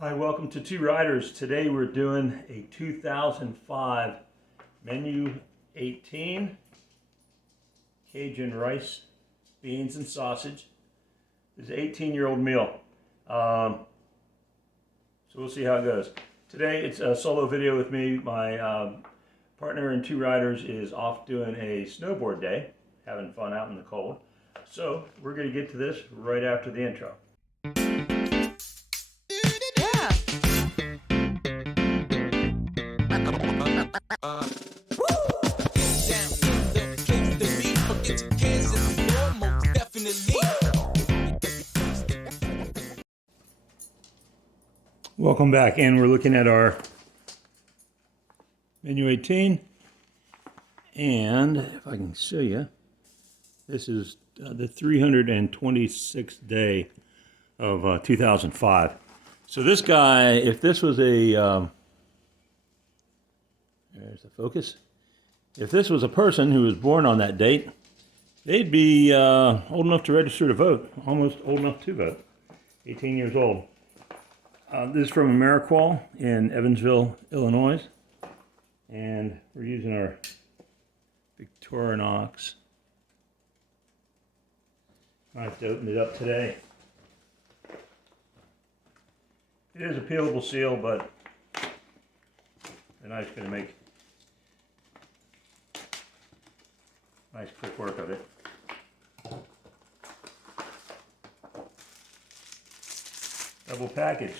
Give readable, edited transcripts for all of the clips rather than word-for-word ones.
Hi, welcome to TwoRiders. Today we're doing a 2005 Menu 18 Cajun Rice, beans, and sausage. It's an 18-year-old meal. So we'll see how it goes. Today it's a solo video with me. My partner in TwoRiders is off doing a snowboard day, having fun out in the cold. So we're going to get to this right after the intro. Welcome back, and we're looking at our Menu 18, and if I can show you, this is the 326th day of 2005. So this guy, if this was a, there's the focus. If this was a person who was born on that date, they'd be old enough to register to vote, almost old enough to vote, 18 years old. This is from MRE in Evansville, Illinois. And we're using our Victorinox. I have to open it up today. It is a peelable seal, but the knife's going to make nice quick work of it. Double package.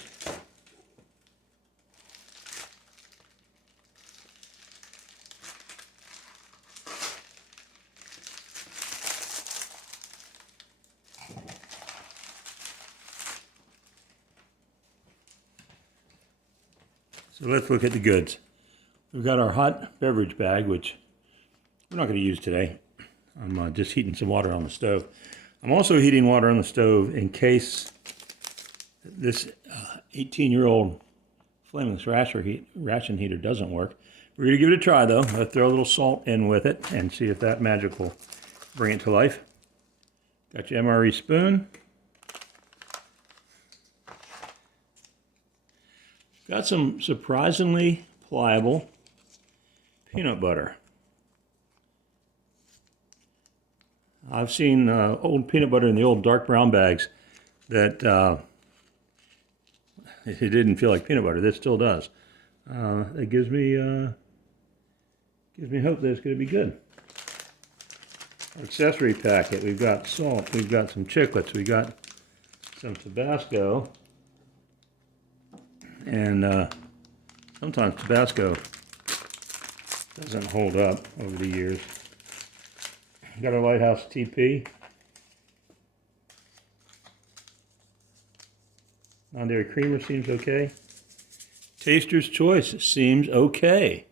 So let's look at the goods. We've got our hot beverage bag, which we're not going to use today. I'm just heating some water on the stove. I'm also heating water on the stove in case this 18-year-old flameless ration heater doesn't work. We're going to give it a try, though. I'll throw a little salt in with it and see if that magic will bring it to life. Got your MRE spoon. Got some surprisingly pliable peanut butter. I've seen old peanut butter in the old dark brown bags that it didn't feel like peanut butter. This still does. It gives me hope that it's going to be good. Our accessory packet. We've got salt. We've got some chiclets. We got some Tabasco. And sometimes Tabasco doesn't hold up over the years. Got our Lighthouse TP. Non-dairy creamer seems okay. Taster's Choice seems okay.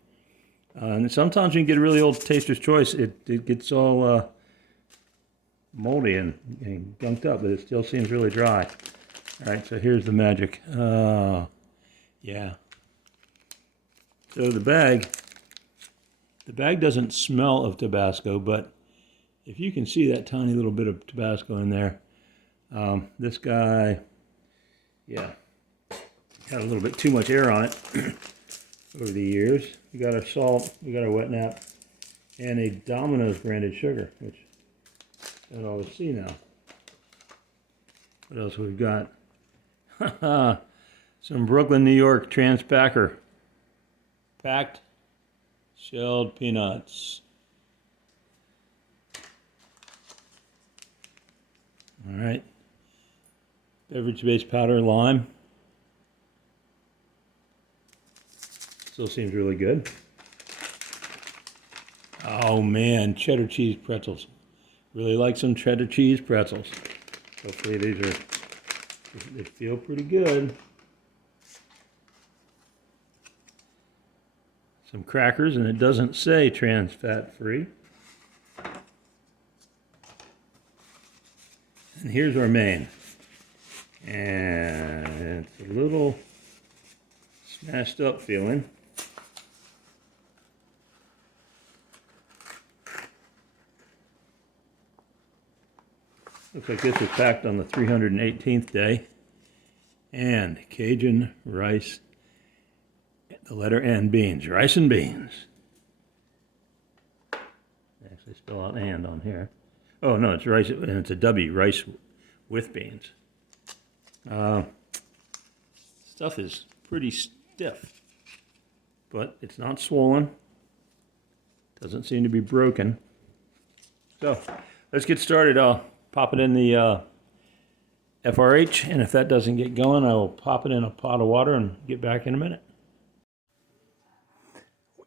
And sometimes you can get a really old Taster's Choice. It gets all moldy and gunked up, but it still seems really dry. All right, so here's the magic. Yeah. So the bag doesn't smell of Tabasco, but if you can see that tiny little bit of Tabasco in there, this guy, yeah, got a little bit too much air on it over the years. We got our salt, we got our wet nap, and a Domino's branded sugar, which I don't always see now. What else we've got? Some Brooklyn, New York Transpacker packed shelled peanuts. All right. Beverage-based powder lime. Still seems really good. Oh man, cheddar cheese pretzels. Really like some cheddar cheese pretzels. Hopefully they feel pretty good. Some crackers, and it doesn't say trans fat free. And here's our main. And it's a little smashed up feeling. Looks like this was packed on the 318th day. And Cajun rice, the letter N, beans, rice and beans. They actually spell out and on here. Oh no, it's rice, and it's a W, rice with beans. Stuff is pretty stiff, but it's not swollen. Doesn't seem to be broken. So let's get started. I'll pop it in the FRH, and if that doesn't get going, I will pop it in a pot of water and get back in a minute.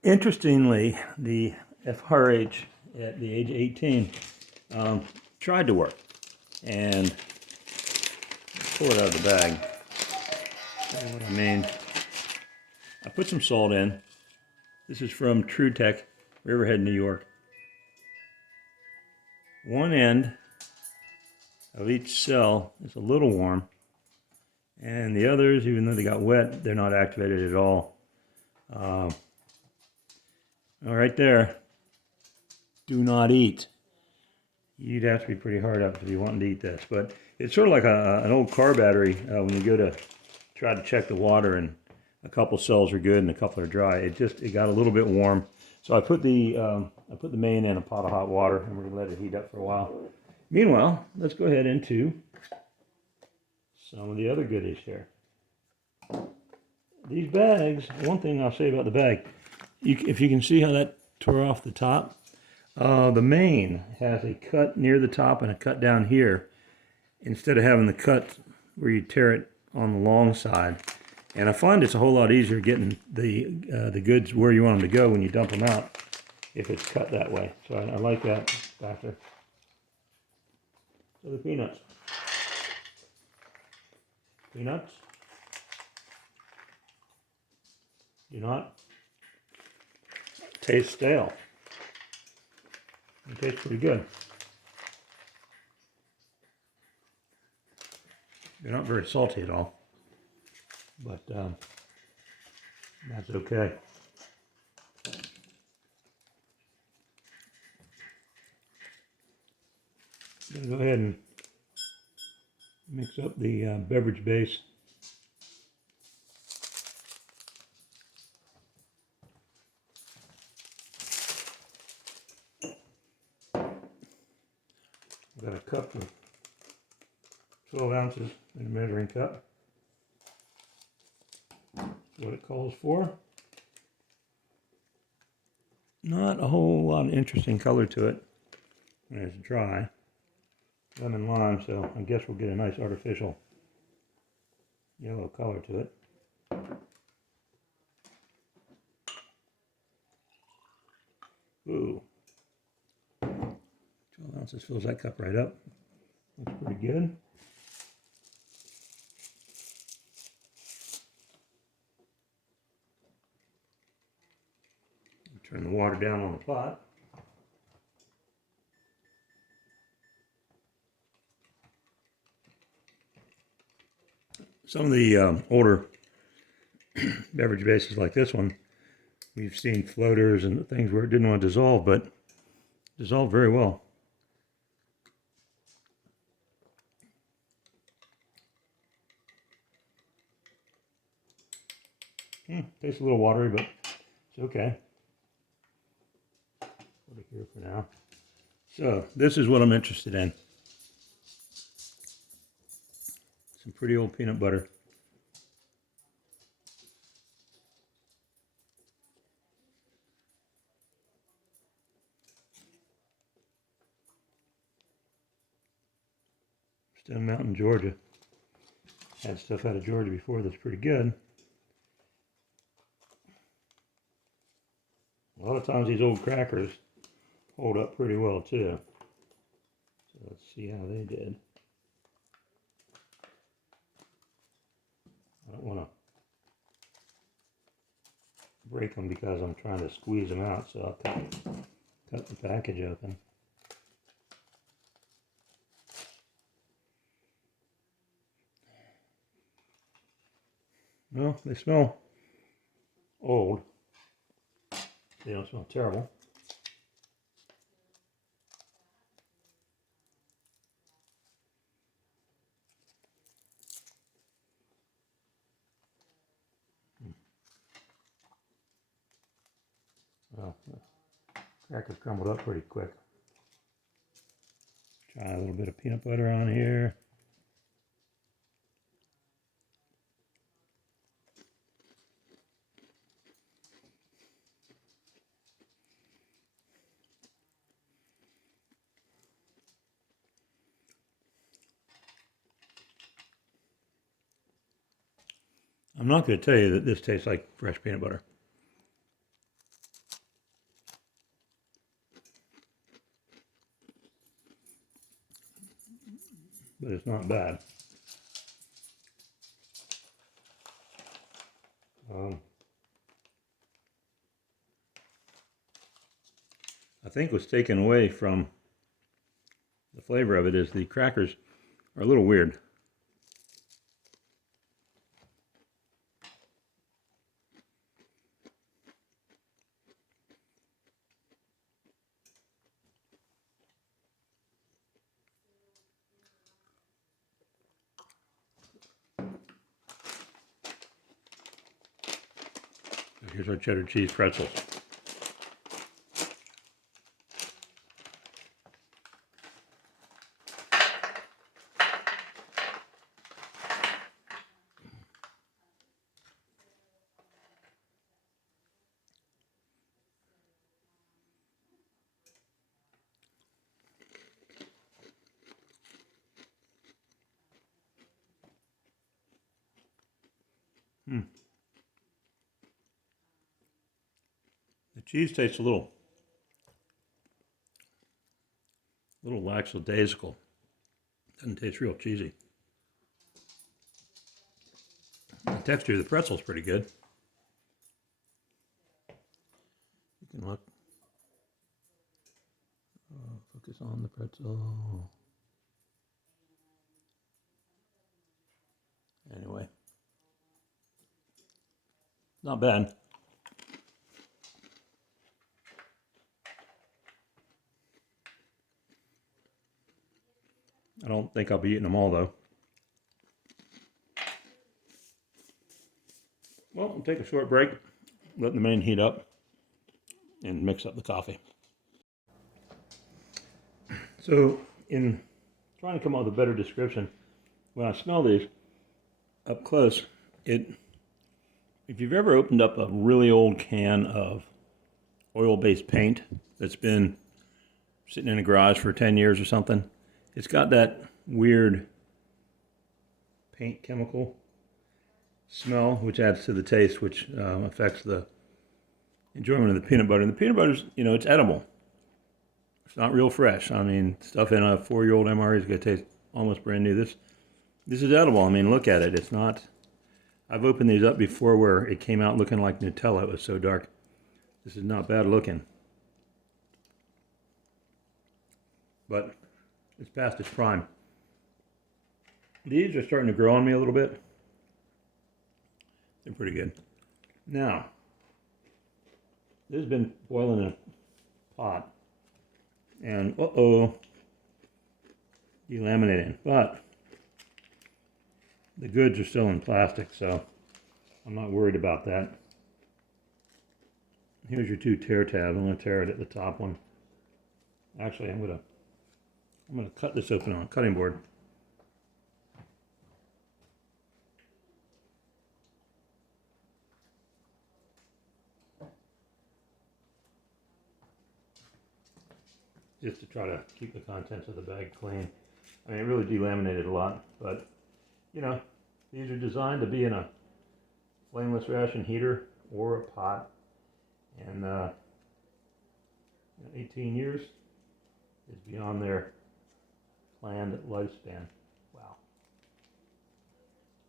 Interestingly, the FRH at the age of 18 tried to work, and pull it out of the bag. That's what I mean. I put some salt in. This is from TruTech, Riverhead, New York. One end of each cell is a little warm, and the others, even though they got wet, they're not activated at all. All right there, do not eat. You'd have to be pretty hard up if you want to eat this, but it's sort of like an old car battery when you go to try to check the water, and a couple cells are good and a couple are dry. It got a little bit warm, so I put the main in a pot of hot water, and we're gonna let it heat up for a while. Meanwhile, let's go ahead into some of the other goodies here. These bags, one thing I'll say about the bag, if you can see how that tore off the top, the main has a cut near the top and a cut down here, instead of having the cut where you tear it on the long side. And I find it's a whole lot easier getting the goods where you want them to go when you dump them out if it's cut that way. So I like that factor. So the peanuts. Peanuts do not taste stale. They taste pretty good. They're not very salty at all, but that's okay. I'm going to go ahead and mix up the beverage base. I've got a cup of 12 ounces in a measuring cup. That's what it calls for. Not a whole lot of interesting color to it when it's dry. Lemon lime, so I guess we'll get a nice artificial yellow color to it. Ooh. 12 ounces fills that cup right up. Looks pretty good. Turn the water down on the pot. Some of the older beverage bases like this one, we've seen floaters and things where it didn't want to dissolve, but dissolved very well. Tastes a little watery, but it's okay. Put it here for now. So this is what I'm interested in. Some pretty old peanut butter. Stone Mountain, Georgia. Had stuff out of Georgia before that's pretty good. A lot of times these old crackers hold up pretty well too. So let's see how they did. I don't want to break them because I'm trying to squeeze them out, so I'll cut the package open. Well, they smell old. They don't smell terrible. Well, the crackers crumbled up pretty quick. Try a little bit of peanut butter on here. I'm not going to tell you that this tastes like fresh peanut butter. But it's not bad. I think what's taken away from the flavor of it is the crackers are a little weird. Here's our cheddar cheese pretzels. The cheese tastes a little lackadaisical. Doesn't taste real cheesy. The texture of the pretzel's pretty good. You can look. Focus on the pretzel. Anyway, not bad. I don't think I'll be eating them all though. Well, we'll take a short break, let the main heat up, and mix up the coffee. So, in trying to come up with a better description, when I smell these up close, if you've ever opened up a really old can of oil-based paint that's been sitting in a garage for 10 years or something, it's got that weird paint chemical smell, which adds to the taste, which affects the enjoyment of the peanut butter. And the peanut butter's, it's edible. It's not real fresh. I mean, stuff in a 4-year-old MRE is going to taste almost brand new. This is edible. I mean, look at it. It's not. I've opened these up before where it came out looking like Nutella. It was so dark. This is not bad looking. But it's past its prime. These are starting to grow on me a little bit. They're pretty good. Now, this has been boiling in a pot. And, delaminating. But the goods are still in plastic, so I'm not worried about that. Here's your 2 tear tabs. I'm going to tear it at the top one. Actually, I'm going to cut this open on a cutting board. Just to try to keep the contents of the bag clean. I mean, it really delaminated a lot, but these are designed to be in a flameless ration heater or a pot, and 18 years is beyond their planned lifespan. Wow,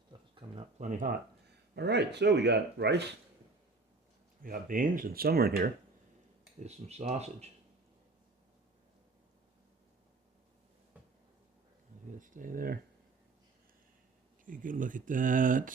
stuff is coming up plenty hot. All right, so we got rice, we got beans, and somewhere in here is some sausage. Stay there. Okay, good look at that.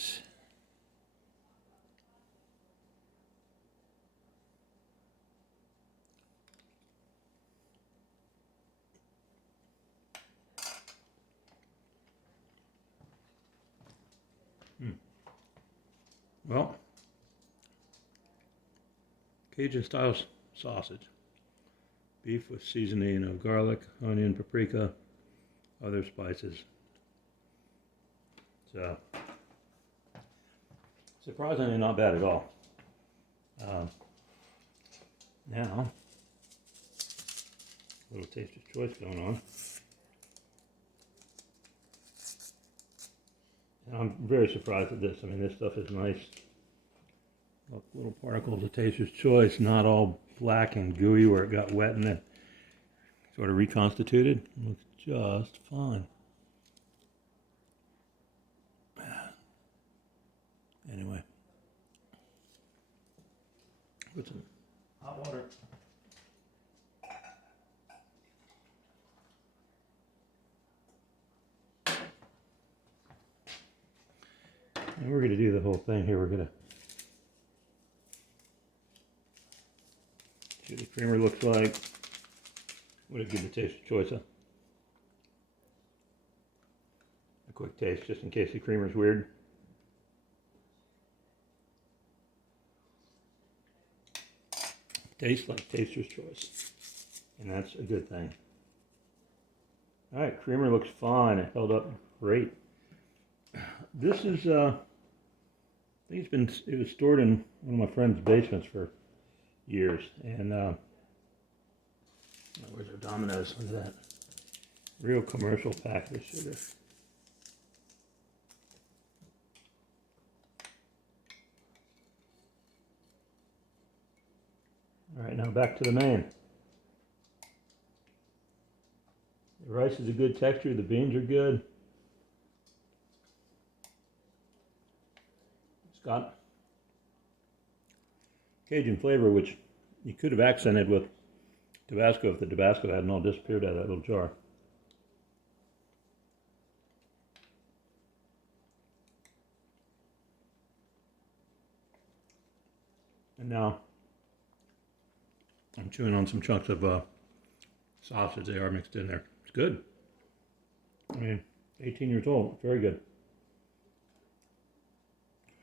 Well, Cajun style sausage. Beef with seasoning of garlic, onion, paprika, other spices. So, surprisingly not bad at all. Now, a little taster's choice going on. And I'm very surprised at this. I mean, this stuff is nice. Look, little particles of taster's choice, not all black and gooey where it got wet and then sort of reconstituted. It looks just fine. Anyway, put some hot water. And we're going to do the whole thing here. We're going to see what the creamer looks like. What did it give the taste of choice? A quick taste just in case the creamer's weird. Tastes like taster's choice, and that's a good thing. All right, creamer looks fine. It held up great. This is, I think it was stored in one of my friend's basements for years, and where's our Domino's? Look at that. Real commercial pack of sugar. All right, now back to the main. The rice is a good texture, the beans are good. It's got Cajun flavor, which you could have accented with Tabasco if the Tabasco hadn't all disappeared out of that little jar. And now I'm chewing on some chunks of sausage. They are mixed in there. It's good. I mean, 18 years old. Very good.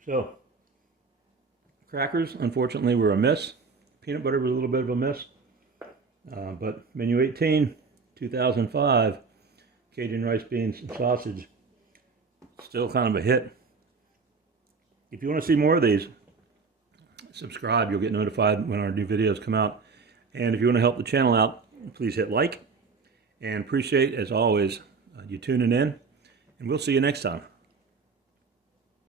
So, crackers, unfortunately, were a miss. Peanut butter was a little bit of a miss. But menu 18, 2005, Cajun rice, beans, and sausage, still kind of a hit. If you want to see more of these, subscribe. You'll get notified when our new videos come out. And if you want to help the channel out, please hit like. And appreciate, as always, you tuning in. And we'll see you next time.